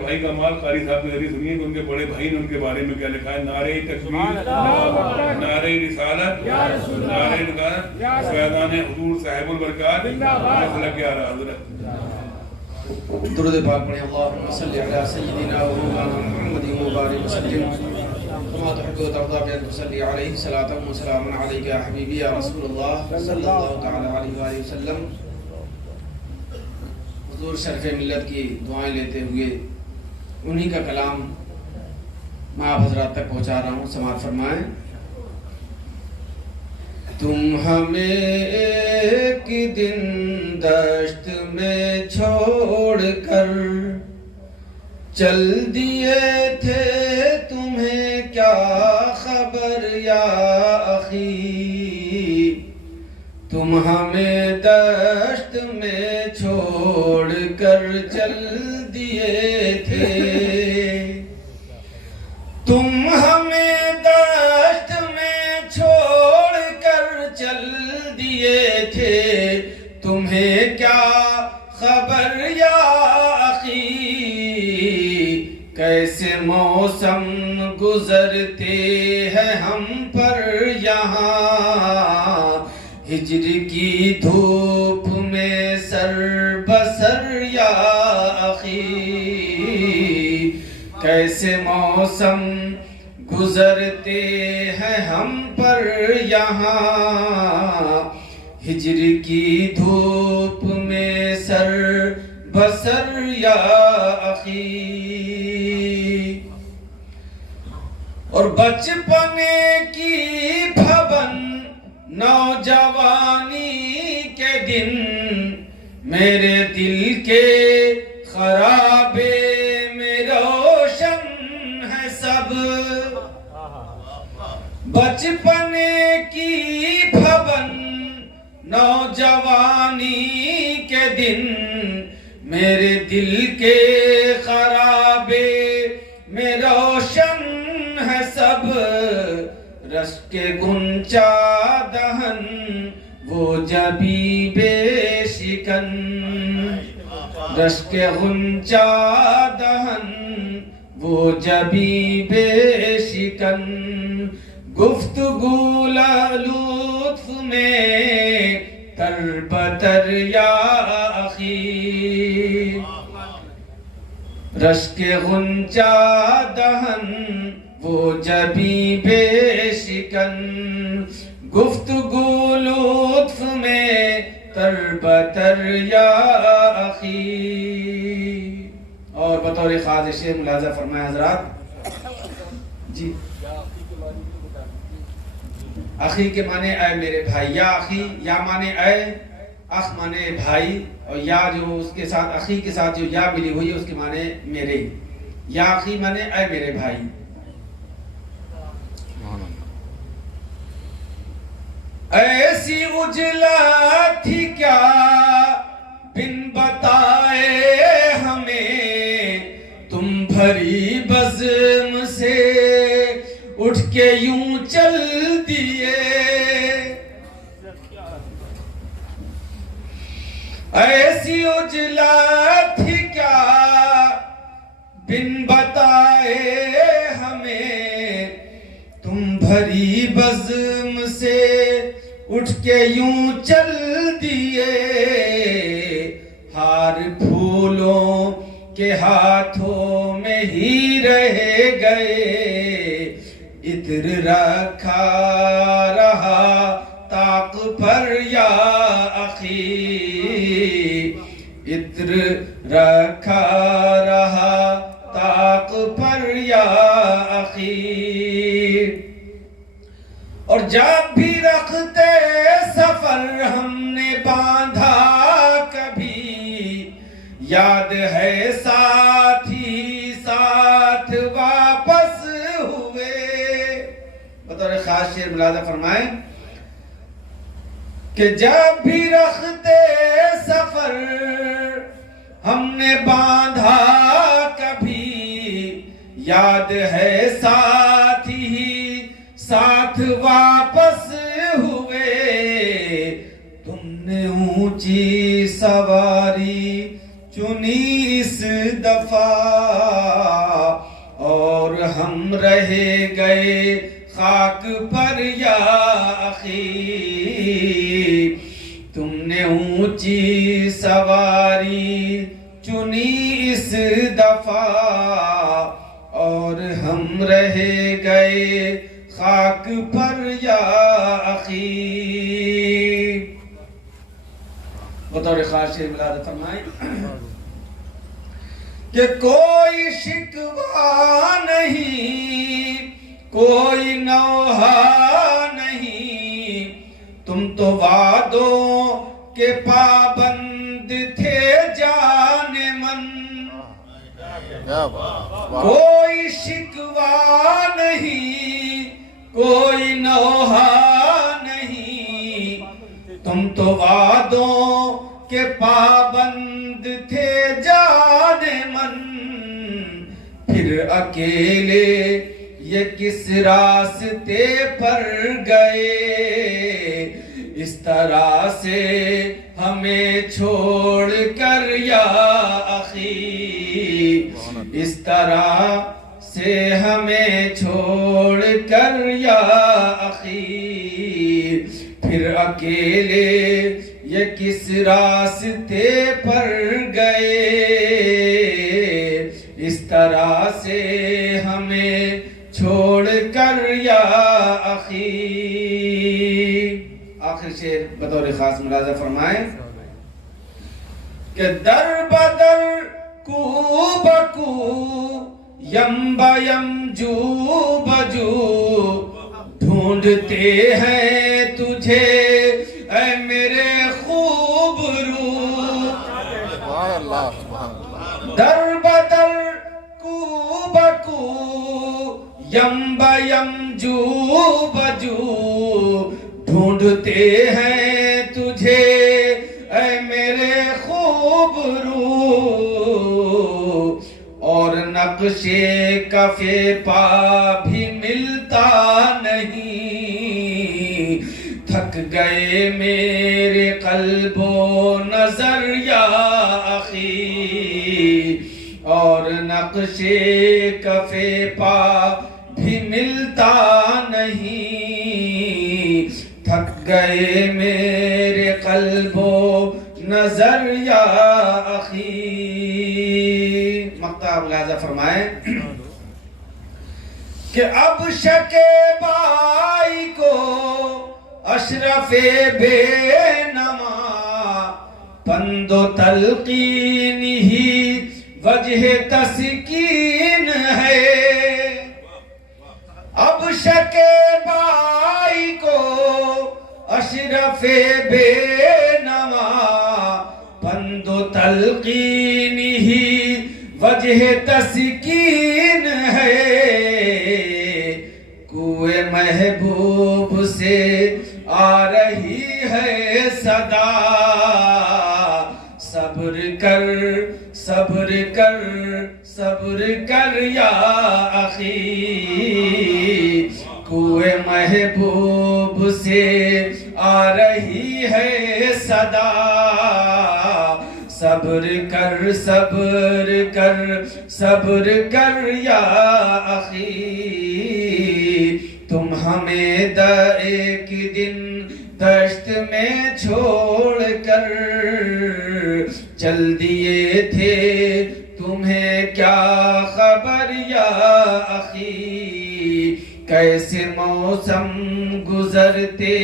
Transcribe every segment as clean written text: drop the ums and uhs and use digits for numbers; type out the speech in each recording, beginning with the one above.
بھائی کا مال قاری صاحب نے حدیث سنیے کہ ان کے بڑے بھائی نے ان کے بارے میں کیا لکھا ہے؟ نعرہ تکبیر، نعرہ رسالت، نعرہ رسالت، فیضان حضور صاحب البرکات، مسلک اعلی حضرت۔ درود پاک پڑھیں۔ اللہم صلی علی سیدنا و مولانا محمد مبارک وسلم کما تحب و ترضى بأن تصلي عليه صلاة وسلام عليك يا حبيبي يا رسول الله صلی اللہ تعالی علیہ وآلہ وسلم۔ حضور شرف ملت کی دعائیں لیتے ہوئے انہی کا کلام میں آپ حضرات تک پہنچا رہا ہوں، سماعت فرمائیں۔ تم ہمیں ایک دن دشت میں چھوڑ کر چل دیے تھے، تمہیں کیا خبر یا اخی؟ تم ہمیں دشت میں چھوڑ کر چل دیے تھے، تم ہمیں دشت میں چھوڑ کر چل دیے تھے، تمہیں کیا خبر یا اخی؟ کیسے موسم گزرتے ہیں ہم پر یہاں، ہجر کی دھوپ میں سر بسر یا اخی؟ کیسے موسم گزرتے ہیں ہم پر یہاں، ہجر کی دھوپ میں سر بسر یا اخی؟ اور بچپنے کی بھون نوجوانی کے دن، میرے دل کے خرابے میں روشن ہے سب۔ بچپنے کی بھون نوجوانی کے دن، میرے دل کے خرابے میں روشن ہے سب۔ رشک کے گنچا دہن وہ جبی بے شکن، رشک کے گنچا دہن وہ جبی بے شکن، گفتگو لطف میں تر بتر یا اخی۔ رشک کے غنچہ دہن وہ جبی بے شکن، گفتگو لطف میں تر بتر یا اخی۔ اور بطور خواہش ملاحظہ فرمائے حضرات جی، اخی کے معنی اے میرے بھائی، یا اخی، یا معنی اے، اخ معنی بھائی، اور یا جو اس کے ساتھ اخی کے ساتھ جو یا ملی ہوئی ہے اس کے معنی میرے، یا اخی معنی اے میرے بھائی۔ ایسی اجلا تھی کیا بن بتائے ہمیں، تم بھری بزم سے اٹھ کے یوں چل دیے۔ ایسی اجلا تھی کیا بن بتائے ہمیں، تم بھری بزم سے اٹھ کے یوں چل دیے۔ ہار پھولوں کے ہاتھوں میں ہی رہ گئے، عطر رکھا رہا طاق پر یا اخی، عطر رکھا رہا طاق پر یا اخی۔ اور جب بھی رختے سفر ہم نے باندھا کبھی، یاد ہے ساتھی ساتھ واپس ہوئے۔ بطور خاص شعر ملاحظہ فرمائیں کہ جب بھی رختے سفر ہم نے باندھا کبھی، یاد ہے ساتھی ساتھ واپس ہوئے۔ تم نے اونچی سواری چنی اس دفعہ، ہم رہ گئے خاک پر یا اخی، تم نے اونچی سواری چنی اس دفعہ، اور ہم رہ گئے خاک پر یا اخی۔ بطور خاص شعر ملازم فرمائیں کہ کوئی شکوہ نہیں، کوئی نوحہ نہیں، تم تو وعدوں کے پابند تھے جان من۔ کوئی شکوہ نہیں، کوئی نوحہ نہیں، تم تو وعدوں کے پابند تھے جان من۔ پھر اکیلے یہ کس راستے پر گئے، اس طرح سے ہمیں چھوڑ کر یا اخی، اس طرح سے ہمیں چھوڑ کر یا اخی۔ پھر اکیلے یہ کس راستے پر گئے، اس طرح سے ہمیں چھوڑ کر یا اخی۔ آخر شعر بطور خاص ملاحظہ فرمائیں کہ در بدر کو بکو یم بیم جو بجو، ڈھونڈتے ہیں تجھے اے میرے خوب رو۔ در بدر کو بکو یم بیم جو بجو، ڈھونڈتے ہیں تجھے اے میرے خوب رو، اور نقش کف پا بھی ملتا نہیں، تھک گئے میرے قلب و نظر یا اخی، اور نقش کف پا بھی ملتا نہیں، تھک گئے میرے قلب و نظر یا اخی۔ مقطع ملاحظہ فرمائیں کہ اب شکیبائی کو اشرف بے نما، پند و تلقین ہی وجہ تسکین ہے۔ اب شکیبائی کو اشرف بے نما، پند و تلقین ہی وجہ تسکین ہے۔ کوئے محبوب سے آ رہی ہے صدا، صبر کر صبر کر صبر کر یا اخی، کوئے محبوب سے آ رہی ہے صدا، صبر کر صبر کر صبر کر یا اخی۔ تم ہمیں ایک دن دشت میں چھوڑ کر چل دیے تھے، تمہیں کیا خبر یا اخی، کیسے موسم گزرتے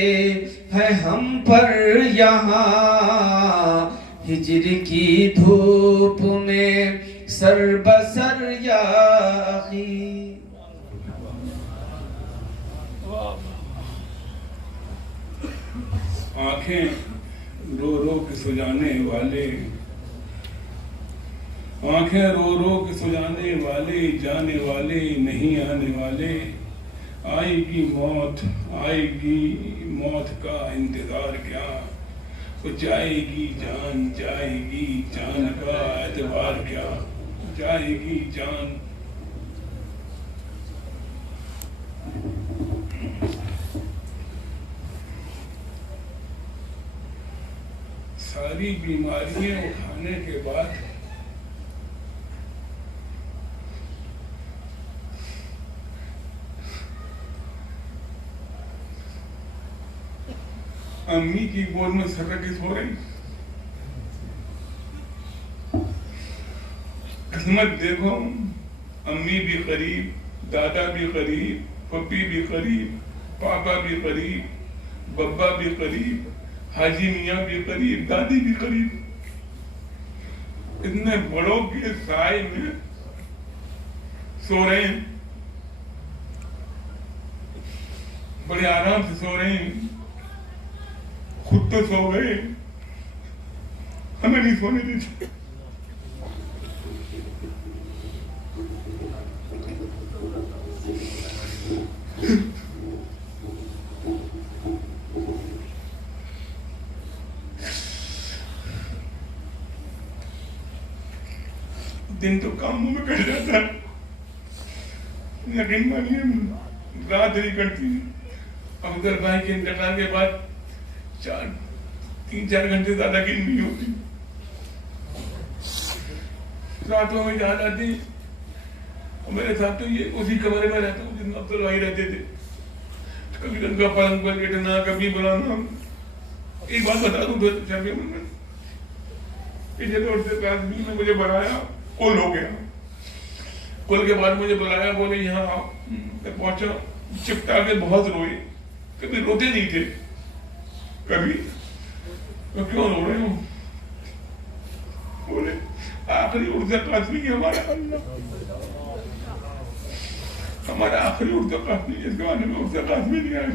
ہیں ہم پر یہاں، ہجر کی دھوپ میں سر بسر یا اخی۔ آنکھیں رو رو کے سجانے والے، آنکھیں رو رو کے سجانے والے، جانے والے نہیں آنے والے، آئے گی موت آئے گی موت کا انتظار کیا، وہ جائے گی جان کا اعتبار کیا، جائے گی جان۔ ساری بیماریاں اٹھانے کے بعد امی کی گود میں سر رکھ کے سو رہی. قسمت دیکھو، امی بھی قریب، دادا بھی قریب، پپی بھی قریب، پاپا بھی قریب، ببا بھی قریب، حاجی میاں بھی قریب، دادی بھی قریب. اتنے بڑوں کے سائے میں سو رہے ہیں، بڑے آرام سے سو رہے ہیں. خود تو سو گئے، ہمیں نہیں سونے دیتے. دن تو کاموں میں کٹ جاتا ہے، یقین مانیے رات نہیں کٹتی. افضل بھائی کے انتقال کے بعد 3-4 گھنٹے زیادہ کی نہیں ہوتی. راتوں میں یاد آتی. میرے ساتھ تو یہ اسی کمرے میں رہتا ہوں جس میں افضل بھائی رہتے تھے. کبھی ان کا پلنگ پر لیٹنا، کبھی بلانا. ایک بات بتا دوں، پچھلے روڈ سے پاس بھی نے مجھے بلایا، کل ہو گیا. کل کے بعد مجھے بلایا، بولے یہاں آؤ. میں پہنچا، چپٹا کے بہت روئے. کبھی روتے نہیں تھے، کبھی تو کیوں رو رہے ہوں؟ بولے آخری عرض قاسمی ہمارا آخری عرض قاسمی، اس کے بعد میں عرض قاسمی نہیں آئے.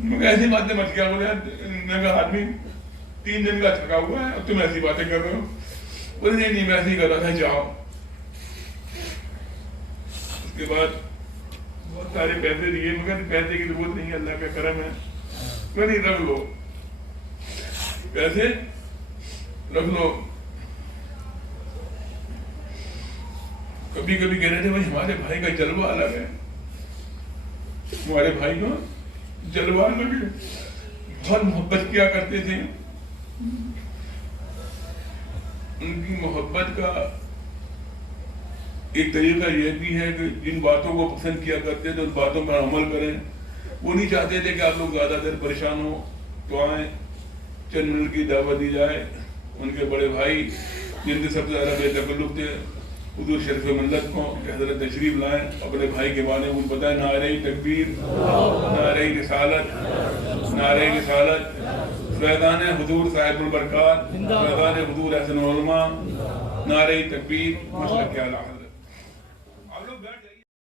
میں ایسی باتیں مت کیا. بولے میں کہا آدمی 3 دن کا تھکا ہوا ہے اور تم ایسی باتیں کر رہے ہو. بولے نہیں میں ایسے ہی کر رہا تھا، جاؤ. اس کے بعد بہت سارے پیسے دیے، مگر پیسے کی ضرورت نہیں، اللہ کا کرم ہے. میں نہیں، رکھ لو پیسے، رکھ لو. کبھی کبھی کہہ رہے تھے بھائی ہمارے بھائی کا جلوہ الگ ہے، ہمارے بھائی کا جلوہ الگ ہے. بہت محبت کیا کرتے تھے. ان کی محبت کا ایک طریقہ یہ بھی ہے کہ جن باتوں کو پسند کیا کرتے تھے اس باتوں پر عمل کریں. وہ نہیں چاہتے تھے کہ آپ لوگ زیادہ دیر پریشان ہو تو آئیں، چند منٹ کی دعوت دی جائے. ان کے بڑے بھائی جن کے سب سے زیادہ بے تکلف تھے، حضور شریف ملت کو کہ حضرت تشریف لائیں، اپنے بھائی کے بارے میں بتائیں. نعرہ تکبیر، نعرہ رسالت، نعرہ رسالت. فیضان حضور صاحب البرکات، فیضان حضور احسن العلماء. نعرہ تکبیر، مسلک اعلیٰ.